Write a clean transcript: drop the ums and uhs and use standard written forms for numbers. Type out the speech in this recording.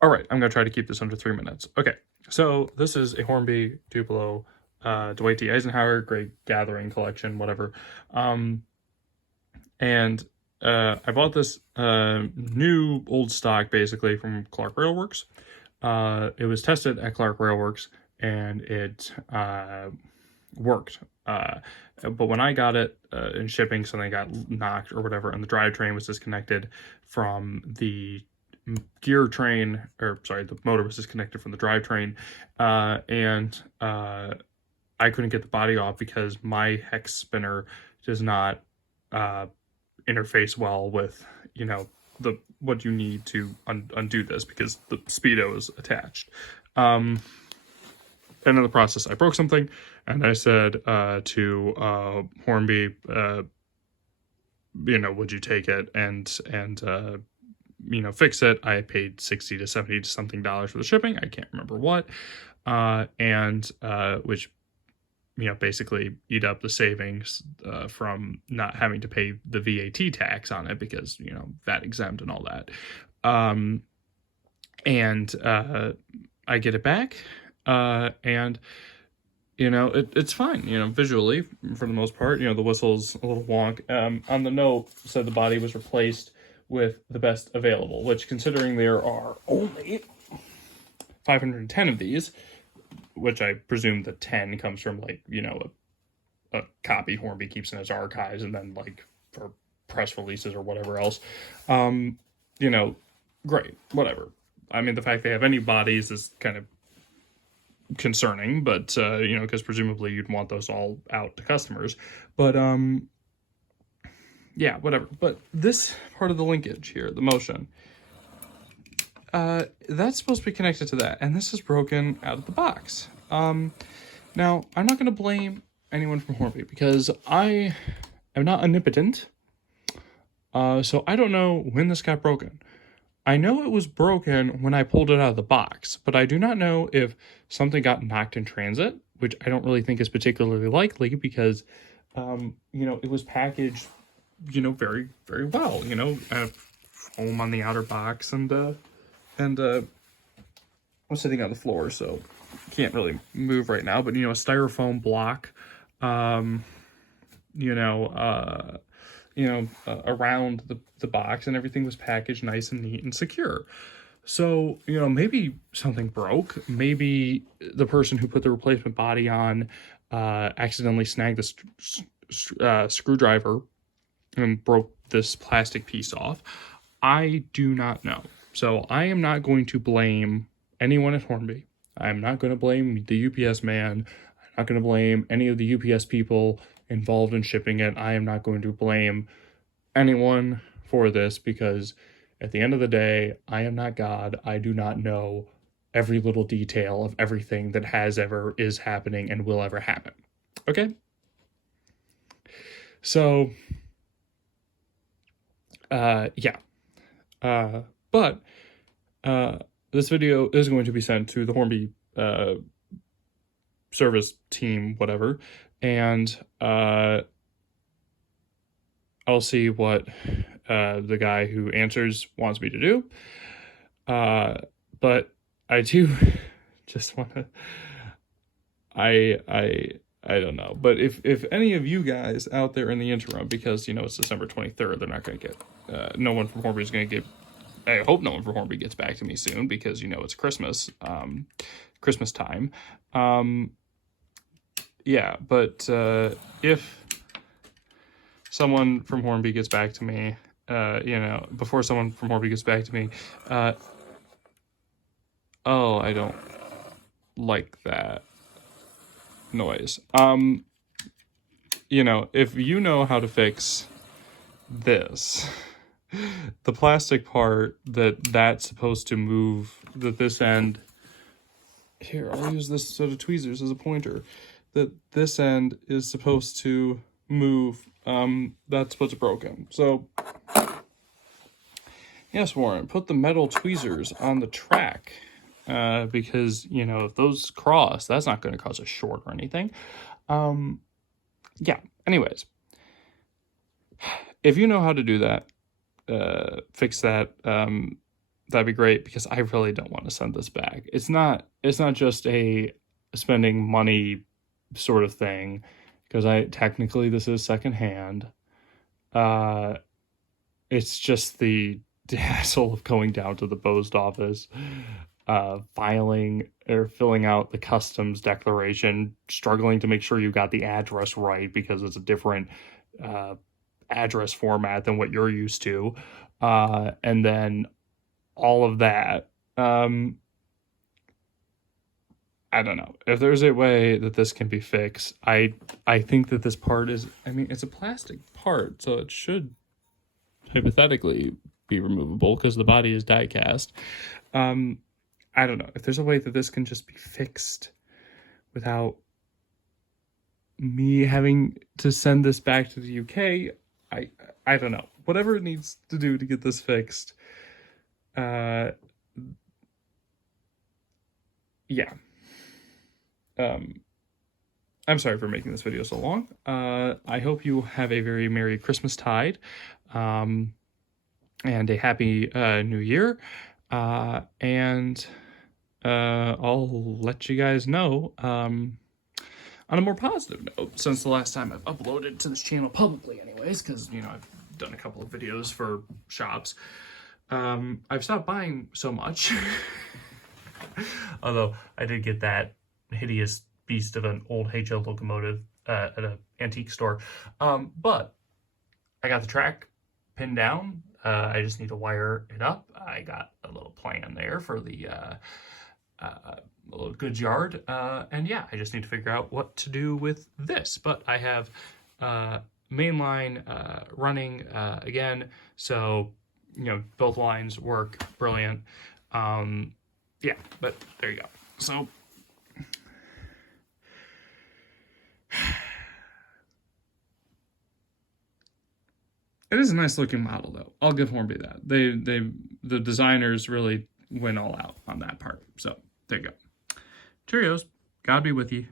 All right, I'm gonna try to keep this under 3 minutes. Okay, so this is a Hornby Dublo Dwight D. Eisenhower Great Gathering Collection, whatever. Um, and I bought this new old stock basically from Clark Railworks. It was tested at Clark Railworks and it worked. But when I got it in shipping, something got knocked or whatever, and the drivetrain was disconnected from the gear train, or sorry, the motor was disconnected from the drivetrain, and I couldn't get the body off because my hex spinner does not interface well with, the what you need to undo this because the speedo is attached. And in the process, I broke something, and I said to Hornby, would you take it and fix it? I paid 60 to 70 to something dollars for the shipping. I can't remember what, and which basically eat up the savings from not having to pay the VAT tax on it because VAT exempt and all that. And I get it back. And it's fine, visually for the most part. The whistle's a little wonk. On the note said the body was replaced with the best available, which, considering there are only 510 of these, which I presume the 10 comes from a copy Hornby keeps in his archives, and then for press releases or whatever else, great, whatever. I mean, the fact they have any bodies is kind of concerning, but because presumably you'd want those all out to customers. But yeah, whatever. But this part of the linkage here, the motion, that's supposed to be connected to that, and this is broken out of the box. Now I'm not going to blame anyone from Hornby because I am not omnipotent, so I don't know when this got broken. I know it was broken when I pulled it out of the box, but I do not know if something got knocked in transit, which I don't really think is particularly likely because, it was packaged, very, very well, foam on the outer box and I'm sitting on the floor, so can't really move right now, but, a styrofoam block, around the box, and everything was packaged nice and neat and secure. So, maybe something broke. Maybe the person who put the replacement body on accidentally snagged the screwdriver and broke this plastic piece off. I do not know. So I am not going to blame anyone at Hornby. I'm not going to blame the UPS man. I'm not going to blame any of the UPS people involved in shipping it. I am not going to blame anyone for this because at the end of the day, I am not God. I do not know every little detail of everything that has ever, is happening, and will ever happen. Okay? So, yeah. But this video is going to be sent to the Hornby service team, whatever, and I'll see what the guy who answers wants me to do. But I do just want to, I don't know. But if any of you guys out there in the interim, because, it's December 23rd, they're not going to get, no one from Hornby is going to get, I hope no one from Hornby gets back to me soon because, it's Christmas, Christmas time. Yeah, but if someone from Hornby gets back to me, before someone from Hornby gets back to me, oh, I don't like that noise. If you know how to fix this, the plastic part that's supposed to move, that this end, here, I'll use this set of tweezers as a pointer, that this end is supposed to move, that's what's broken. So, yes, Warren, put the metal tweezers on the track, because, if those cross, that's not going to cause a short or anything. Yeah, anyways, if you know how to do that, fix that, that'd be great, because I really don't want to send this back. It's not just a spending money sort of thing, because technically this is secondhand. It's just the hassle of going down to the post office, filing or filling out the customs declaration, struggling to make sure you got the address right because it's a different address format than what you're used to, and then all of that. I don't know if there's a way that this can be fixed. I think that this part is, I mean, it's a plastic part, so it should hypothetically be removable because the body is die cast. I don't know if there's a way that this can just be fixed without me having to send this back to the UK. I don't know. Whatever it needs to do to get this fixed. Yeah. I'm sorry for making this video so long. I hope you have a very Merry Christmastide, and a Happy New Year. And I'll let you guys know on a more positive note, since the last time I've uploaded to this channel publicly anyways, because, you know, I've done a couple of videos for shops. I've stopped buying so much. Although I did get that hideous beast of an old HL locomotive at an antique store. But I got the track pinned down. I just need to wire it up. I got a little plan there for the little goods yard. And yeah, I just need to figure out what to do with this. But I have mainline running again. So, you know, both lines work brilliant. Yeah, but there you go. So it is a nice looking model, though. I'll give Hornby that. The designers really went all out on that part. So there you go. Cheerios. God be with you.